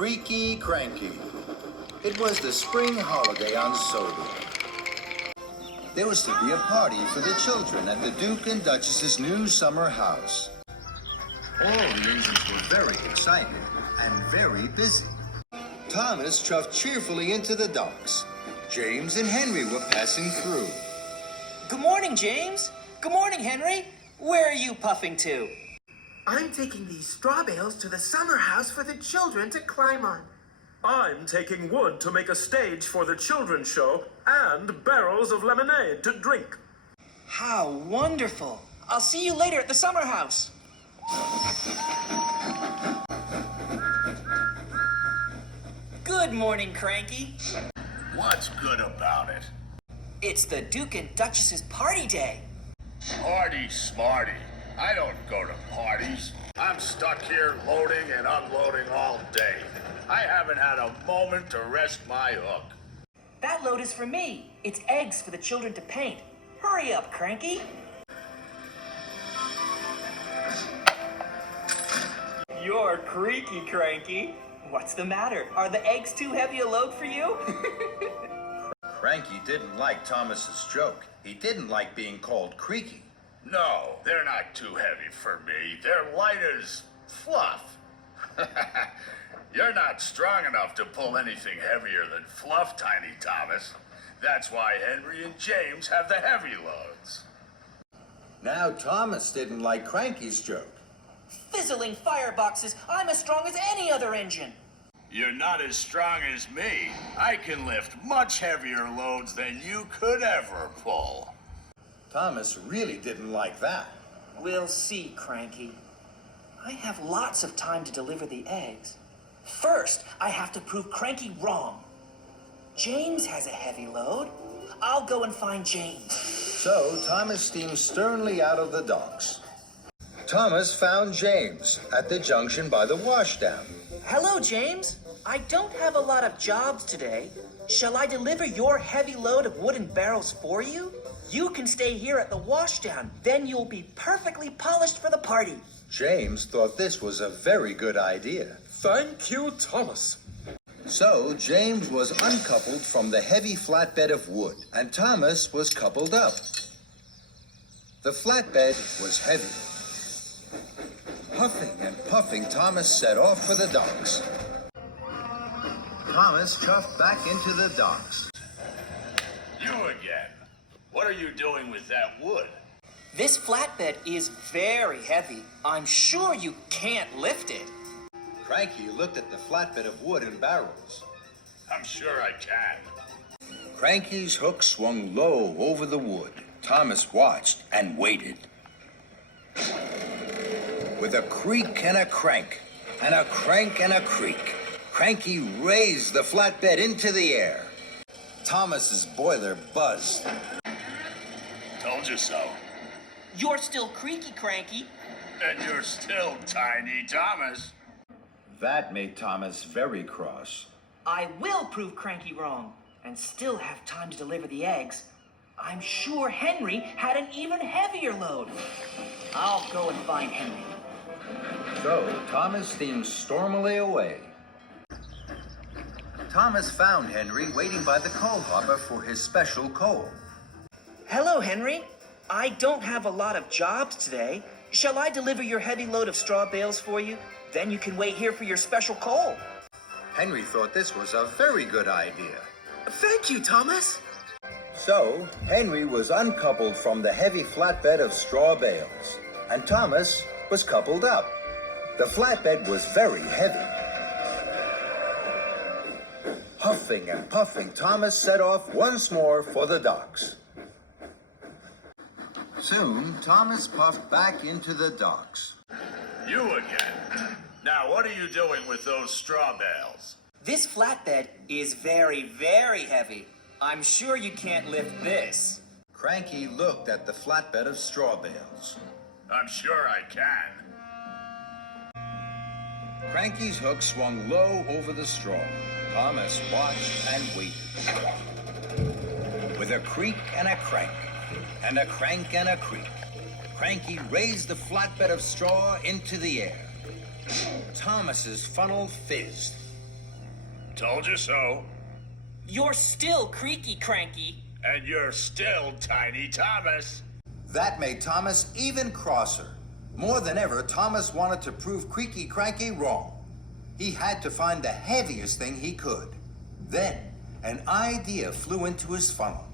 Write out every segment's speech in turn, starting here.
Creaky, Cranky. It was the spring holiday on Sodor. There was to be a party for the children at the Duke and Duchess's new summer house. All the engines were very excited and very busy. Thomas chuffed cheerfully into the docks. James and Henry were passing through. Good morning, James. Good morning, Henry. Where are you puffing to? I'm taking these straw bales to the summer house for the children to climb on. I'm taking wood to make a stage for the children's show and barrels of lemonade to drink. How wonderful. I'll see you later at the summer house. Good morning, Cranky. What's good about it? It's the Duke and Duchess's party day. Party smarty. I don't go to parties. I'm stuck here loading and unloading all day. I haven't had a moment to rest my hook. That load is for me. It's eggs for the children to paint. Hurry up, Cranky. You're creaky, Cranky. What's the matter? Are the eggs too heavy a load for you? Cranky didn't like Thomas's joke. He didn't like being called Creaky. No, they're not too heavy for me. They're light as fluff. You're not strong enough to pull anything heavier than fluff, Tiny Thomas. That's why Henry and James have the heavy loads. Now Thomas didn't like Cranky's joke. Fizzling fireboxes. I'm as strong as any other engine. You're not as strong as me. I can lift much heavier loads than you could ever pull. Thomas really didn't like that. We'll see, Cranky. I have lots of time to deliver the eggs. First, I have to prove Cranky wrong. James has a heavy load. I'll go and find James. So Thomas steamed sternly out of the docks. Thomas found James at the junction by the washdown. Hello, James. I don't have a lot of jobs today. Shall I deliver your heavy load of wooden barrels for you? You can stay here at the washdown. Then you'll be perfectly polished for the party. James thought this was a very good idea. Thank you, Thomas. So James was uncoupled from the heavy flatbed of wood, and Thomas was coupled up. The flatbed was heavy. Huffing and puffing, Thomas set off for the docks. Thomas chuffed back into the docks. You again. What are you doing with that wood? This flatbed is very heavy. I'm sure you can't lift it. Cranky looked at the flatbed of wood and barrels. I'm sure I can. Cranky's hook swung low over the wood. Thomas watched and waited. With a creak and a crank, and a crank and a creak, Cranky raised the flatbed into the air. Thomas's boiler buzzed. Told you so. You're still creaky, Cranky. And you're still Tiny Thomas. That made Thomas very cross. I will prove Cranky wrong and still have time to deliver the eggs. I'm sure Henry had an even heavier load. I'll go and find Henry. So Thomas steamed stormily away. Thomas found Henry waiting by the coal hopper for his special coal. Hello, Henry. I don't have a lot of jobs today. Shall I deliver your heavy load of straw bales for you? Then you can wait here for your special coal. Henry thought this was a very good idea. Thank you, Thomas. So Henry was uncoupled from the heavy flatbed of straw bales, and Thomas was coupled up. The flatbed was very heavy. Huffing and puffing, Thomas set off once more for the docks. Soon, Thomas puffed back into the docks. You again. Now, what are you doing with those straw bales? This flatbed is very, very heavy. I'm sure you can't lift this. Cranky looked at the flatbed of straw bales. I'm sure I can. Cranky's hook swung low over the straw. Thomas watched and waited. With a creak and a crank, and a crank and a creak, Cranky raised the flatbed of straw into the air. Thomas's funnel fizzed. Told you so. You're still Creaky, Cranky. And you're still Tiny Thomas. That made Thomas even crosser. More than ever, Thomas wanted to prove Creaky Cranky wrong. He had to find the heaviest thing he could. Then, an idea flew into his funnel.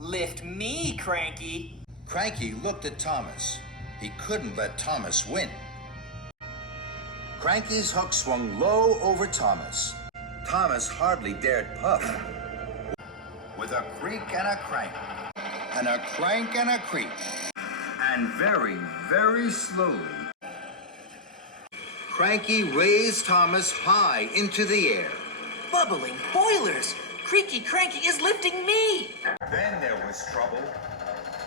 Lift me, Cranky. Cranky looked at Thomas. He couldn't let Thomas win. Cranky's hook swung low over Thomas. Thomas hardly dared puff. With a creak and a crank, and a crank and a creak, and very, very slowly, Cranky raised Thomas high into the air. Bubbling boilers. Creaky Cranky is lifting me. Then there was trouble.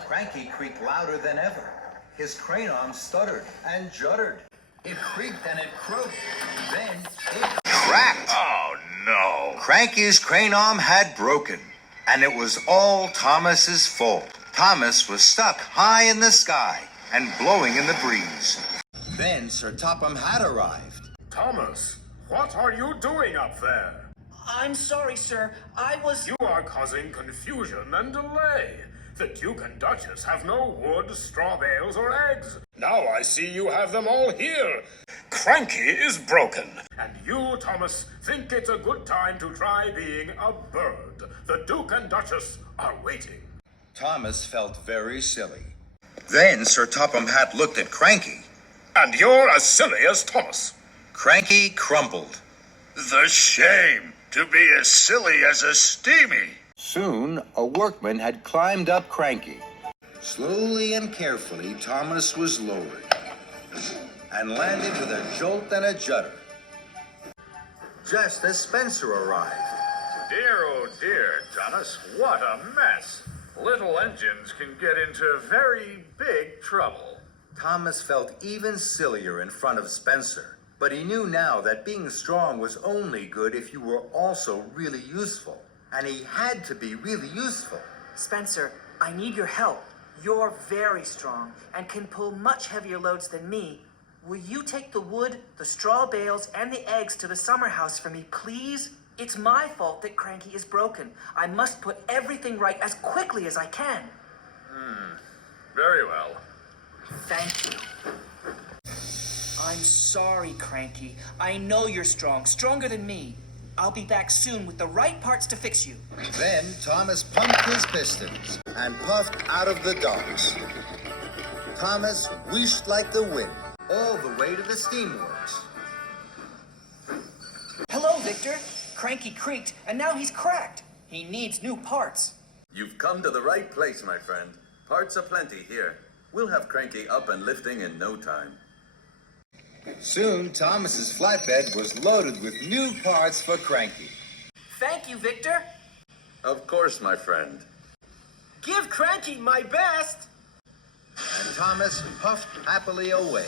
Cranky creaked louder than ever. His crane arm stuttered and juddered. It creaked and it croaked. Then it cracked. Oh, no. Cranky's crane arm had broken, and it was all Thomas's fault. Thomas was stuck high in the sky and blowing in the breeze. Then Sir Topham Hatt arrived. Thomas, what are you doing up there? I'm sorry, sir. I was... You are causing confusion and delay. The Duke and Duchess have no wood, straw bales, or eggs. Now I see you have them all here. Cranky is broken. And you, Thomas, think it's a good time to try being a bird. The Duke and Duchess are waiting. Thomas felt very silly. Then Sir Topham Hatt looked at Cranky. And you're as silly as Thomas. Cranky crumpled. The shame to be as silly as a steamy. Soon, a workman had climbed up Cranky. Slowly and carefully, Thomas was lowered and landed with a jolt and a judder. Just as Spencer arrived. Dear, oh dear, Thomas, what a mess. Little engines can get into very big trouble. Thomas felt even sillier in front of Spencer, but he knew now that being strong was only good if you were also really useful. And he had to be really useful. Spencer, I need your help. You're very strong and can pull much heavier loads than me. Will you take the wood, the straw bales, and the eggs to the summer house for me, please? It's my fault that Cranky is broken. I must put everything right as quickly as I can. Very well. Thank you. I'm sorry, Cranky. I know you're strong, stronger than me. I'll be back soon with the right parts to fix you. Then Thomas pumped his pistons and puffed out of the docks. Thomas wheeshed like the wind all the way to the steamworks. Hello, Victor. Cranky creaked, and now he's cracked. He needs new parts. You've come to the right place, my friend. Parts aplenty here. We'll have Cranky up and lifting in no time. Soon, Thomas's flatbed was loaded with new parts for Cranky. Thank you, Victor. Of course, my friend. Give Cranky my best. And Thomas puffed happily away.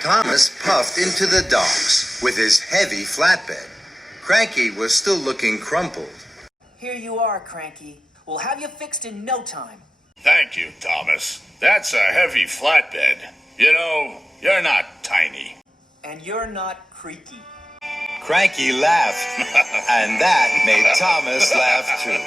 Thomas puffed into the docks with his heavy flatbed. Cranky was still looking crumpled. Here you are, Cranky. We'll have you fixed in no time. Thank you, Thomas. That's a heavy flatbed. You know, you're not tiny. And you're not Creaky. Cranky laughed, and that made Thomas laugh too.